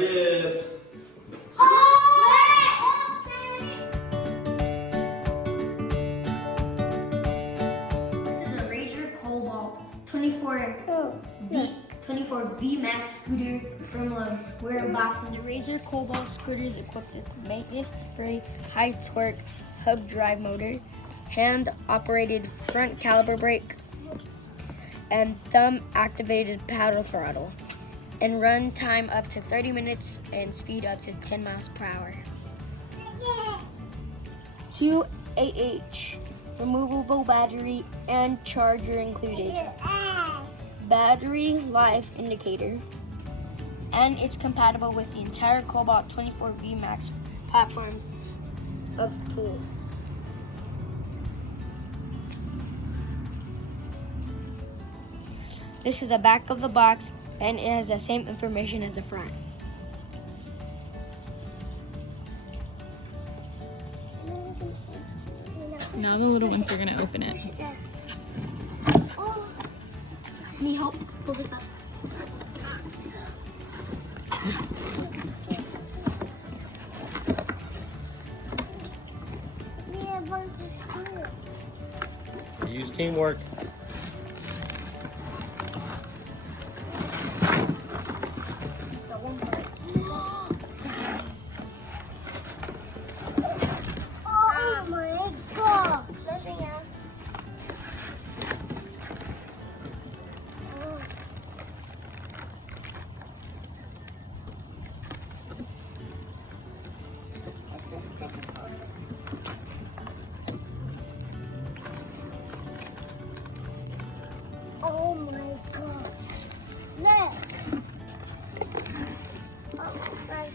it is. This is a Razor Kobalt 24v Max scooter from Lowe's. We're unboxing the Razor Kobalt scooters equipped with maintenance-free high torque hub drive motor, hand-operated front caliper brake, and thumb-activated paddle throttle, and run time up to 30 minutes and speed up to 10 miles per hour. 2 8H removable battery and charger included. Battery life indicator, and it's compatible with the entire Kobalt 24v Max platforms of tools. This is the back of the box, and it has the same information as the front. Now the little ones are gonna open it. Need help? Pull this up. Use teamwork. Oh my God! Nothing else. Oh my God! Look! Oh, sorry.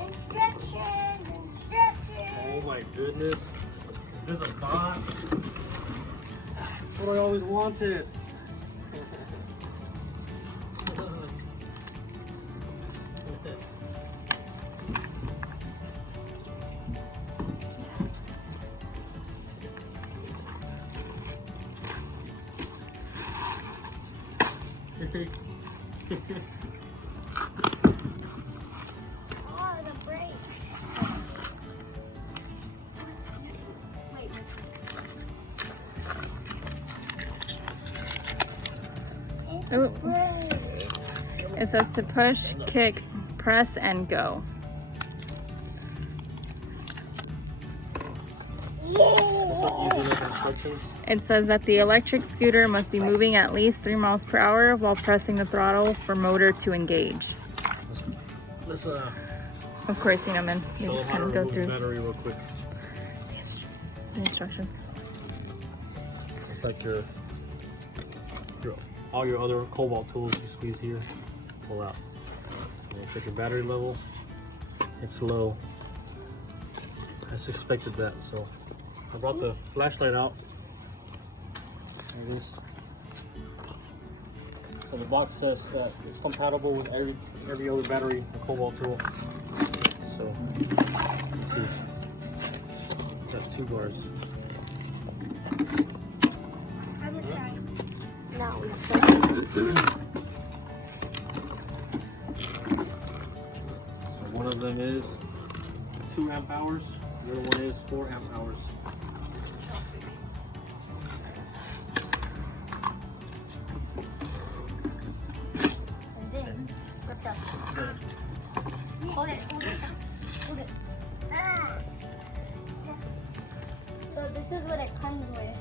Instructions! Oh my goodness. Is this a box? That's what I always wanted. Oh, the brakes. Oh, it says to push, kick, press, and go. It says that the electric scooter must be moving at least 3 miles per hour while pressing the throttle for motor to engage. Let's Of course, you know, man, you show just how kind to of go remove the through battery real quick. the instructions. It's like all your other Kobalt tools. You squeeze here, pull out. And you check your battery level. It's low. I just expected that, so I brought the flashlight out. There it is. So the box says that it's compatible with every other battery and Kobalt tool. So let's see. It's got 2 bars. I'm gonna try. No. So one of them is 2 amp hours. The other one is 4 amp hours. And then, grip that. Hold it. Hold it. Ah. So this is what it comes with.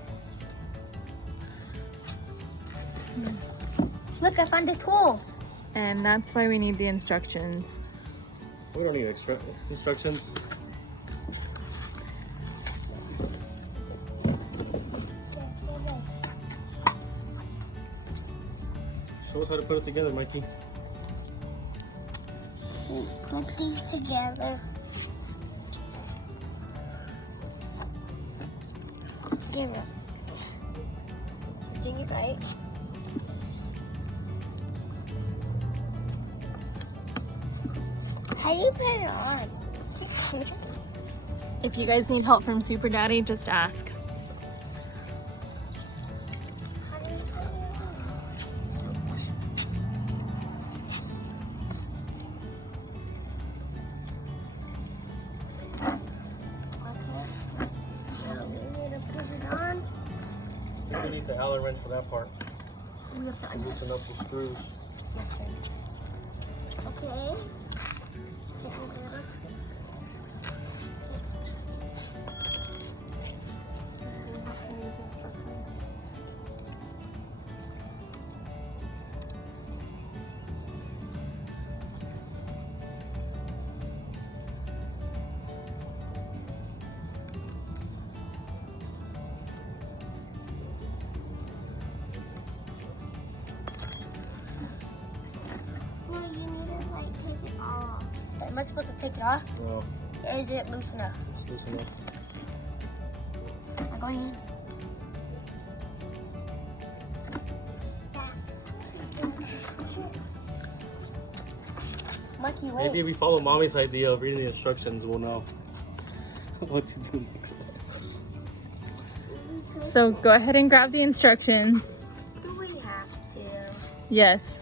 Look, I found the tool. And that's why we need the instructions. We don't need instructions. Show us how to put it together, Mikey. Put these together. Give it. Can you bite? How do you put it on? If you guys need help from Super Daddy, just ask. You need the Allen wrench for that part. Loosen up the screws. Okay. Well, you need to like take it off. Am I supposed to take it off? Well, Or is it loose enough? it's loosen up. I'm going in. Mikey, wait. Maybe if we follow mommy's idea of reading the instructions, we'll know what to do next time. So go ahead and grab the instructions. Do we have to? Yes.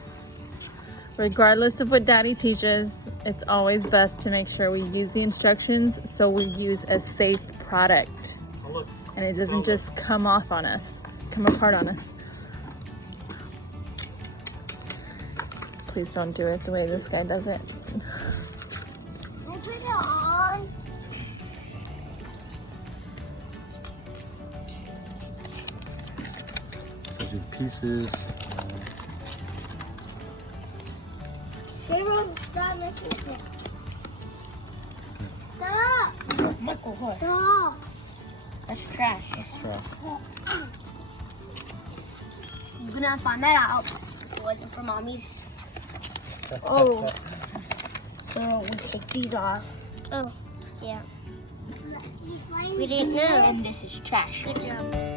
Regardless of what Daddy teaches, it's always best to make sure we use the instructions so we use a safe product. Oh, look. And it doesn't just come off on us, come apart on us. Please don't do it the way this guy does it. I put it on. So these pieces. Stop. Stop. Michael, what? Stop. That's trash. That's trash. I'm gonna find that out. It wasn't for mommy's. Oh. So we take these off. Oh, yeah. We didn't know. And this is trash. Good job.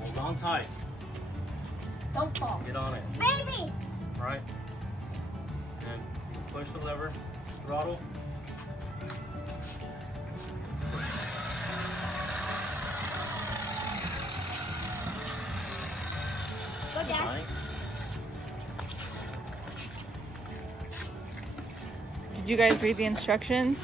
Hold on tight. Don't fall. Get on it. Baby! Alright? And push the lever, throttle. Go, Dad. Right. Did you guys read the instructions?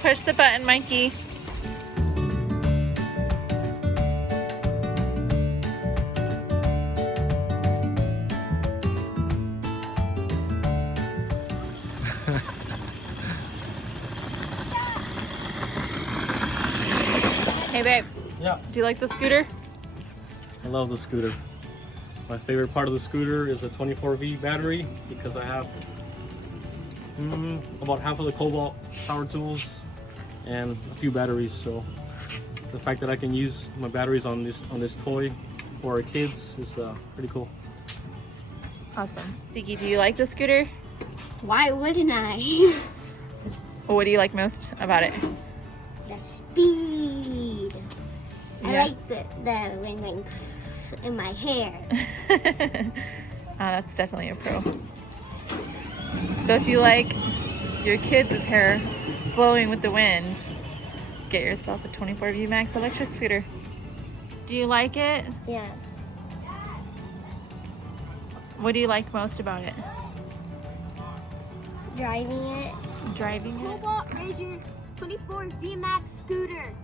Push the button, Mikey. Hey babe, Yeah. do you like the scooter? I love the scooter. My favorite part of the scooter is the 24V battery because I have about half of the Kobalt power tools and a few batteries. So the fact that I can use my batteries on this toy for our kids is pretty cool. Awesome. Ziki, do you like the scooter? Why wouldn't I? What do you like most about it? The speed. I Yeah. like the when in my hair. That's definitely a pro. So if you like your kids' hair blowing with the wind, get yourself a 24v Max electric scooter. Do you like it? Yes. What do you like most about it? Driving it. Driving it? Kobalt Razor 24v Max scooter.